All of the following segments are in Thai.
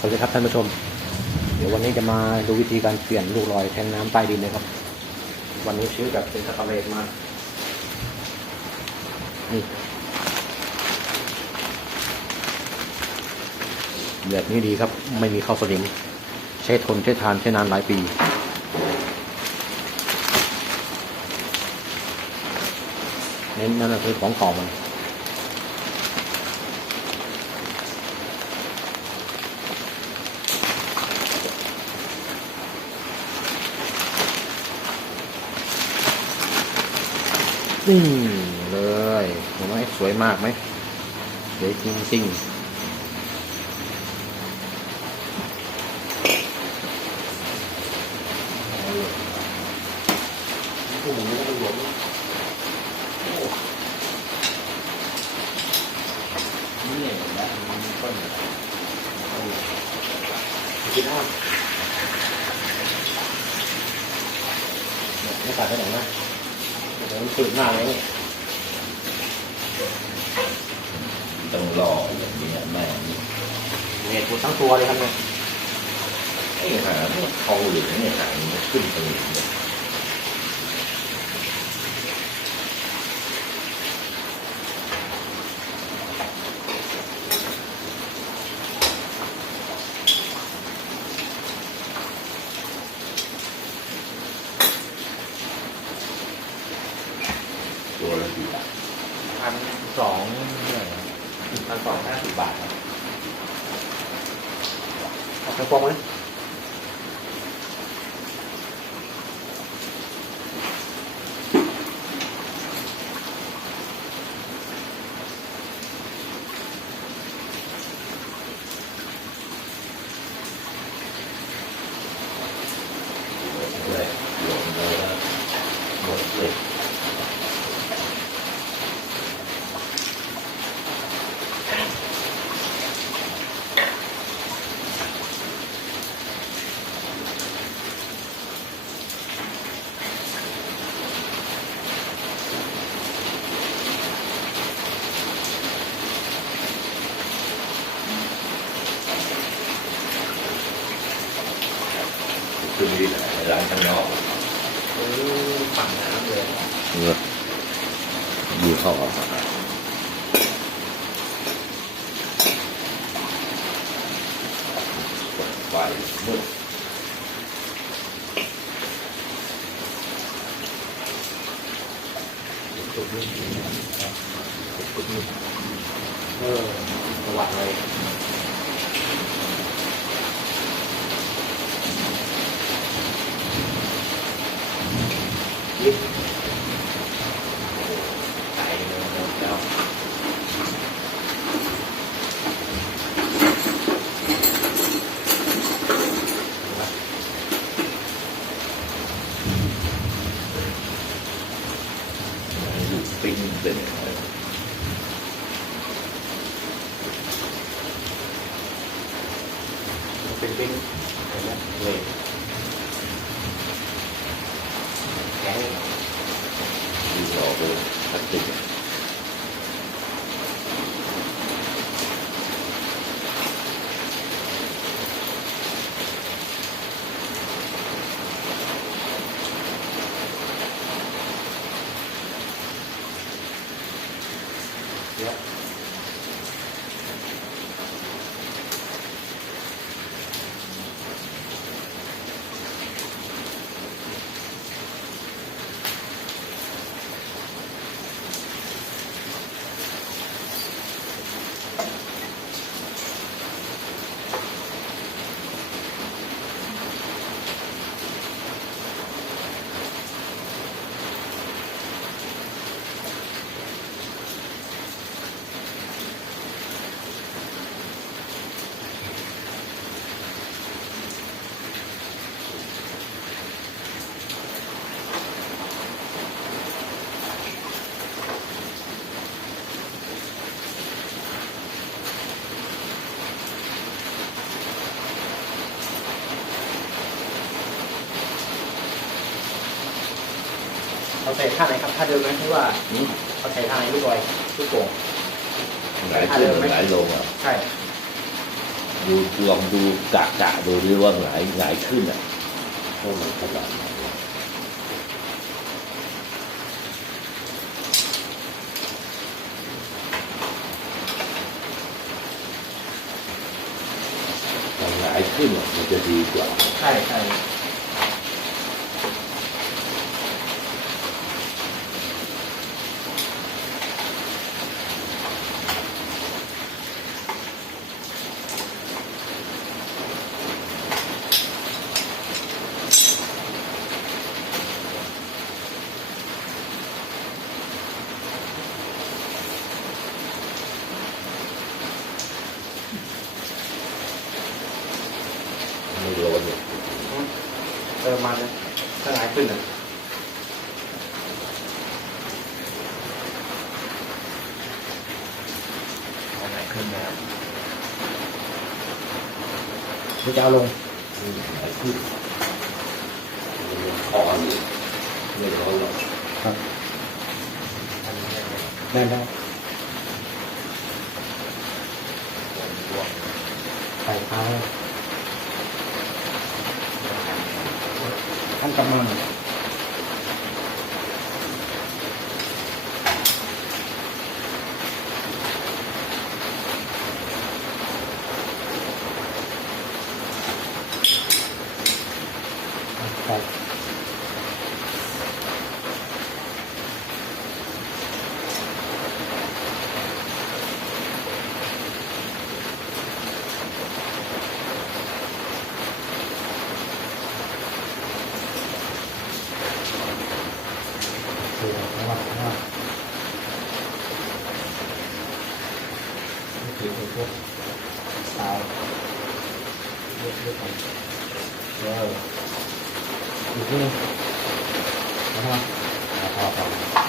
สวัสดีครับท่านผู้ชม เดี๋ยววันนี้จะมาดูวิธีการเปลี่ยนลูกลอยแทงน้ำใต้ดินเลยครับ วันนี้ซื้อแบบเป็นสแตนเลสมานี่แบบนี้ดีครับ ไม่มีเข้าสนิม ใช้ทนใช้ทานใช้นานหลายปีเน้นนั่นแหละคือของเก่ามัน นี่เลยเห็นไหมสวยมากไหมสวยจริงๆผู้หมูก็หลวมนี่เห็นไหมมันต้นกินข้ายไม่ตัดไปไหนนะ เดี๋ยวมันตื่นหน้าเลยเนี่ยต้องรออย่างนี้แม่นี่เนี่ยตัวทั้งตัวเลยครับเนี่ยไอ้หาเนี่ยทองเหลืองเนี่ยหางมันขึ้นตรงนี้เนี่ย ตัวละกี่บาทพันสองเนี่ยพันสองห้าสิบบาทครับเอาไปฟองไหม เลยหลงเลยว่าหมดเลย ขึ้นที่ไหนร้านข้างนอกซื้อฝั่งน้ำเลยเงือกยี่ห้อไฟมืดจุดนี้จุดนี้เออประวัติเลยยิบใส่เลยแล้ว อยู่ปิ้งเป็น เป็นปิ้งเห็นไหม เลยแข็งยี่ห้อเป็นพลาสติกเยอะเขาใส่ท่าไหนครับท่าเดิมไหมที่ว่าอืมเขาใส่ท่าไหนลูกบอยลูกโป่งหลายขึ้นหลายลงอะใช่มดูลองดูกะกะดูดิว่าหงายหงายขึ้นอะโอ้มันขนาดไหนวะถ้าหงายขึ้นอะมันจะดีกว่า ใช่ใช่ ไม่ร้อนเนี่ย เออมาเลยถ้าหงายขึ้นอะหงายขึ้นแล้วมันจะเอาลงหงายขึ้นมันยังคออยู่ไม่ร้อนหรอกครับได้ได้ใส่เท้าท่านกำลังครับ คือระหว่างว่า คือพวกสาวเลือกเลือกกันแล้วอีกทีนึงนะครับพอพอ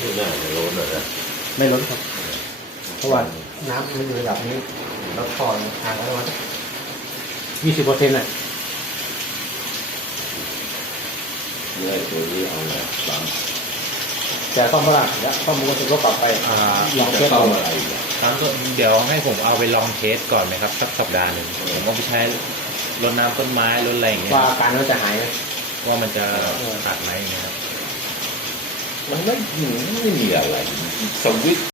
ไม่น่าจะร้อนหรอกนะไม่ล้นครับ เพราะว่าน้ำมันอยู่ระดับนี้ แล้วพอทางประมาณยี่สิบเปอร์เซ็นต์อะเนื้อตัวนี้เอาแหละสามแต่ต้องเมื่อไหร่แล้วข้อมูลจะลบกลับไปอ่าลองเทจะสเข้าดูอะไรเนี่ยครับเดี๋ยวให้ผมเอาไปลองเทสก่อนไหมครับสักสัปดาห์หนึ่งผมก็ไปใช้รดน้ำต้นไม้รดอะไรอย่างเงี้ยว่าอาการมันจะหายไหมว่ามันจะขาดไหมอย่างเงี้ยครับ มันไม่ไม่มีอะไรสวิตช์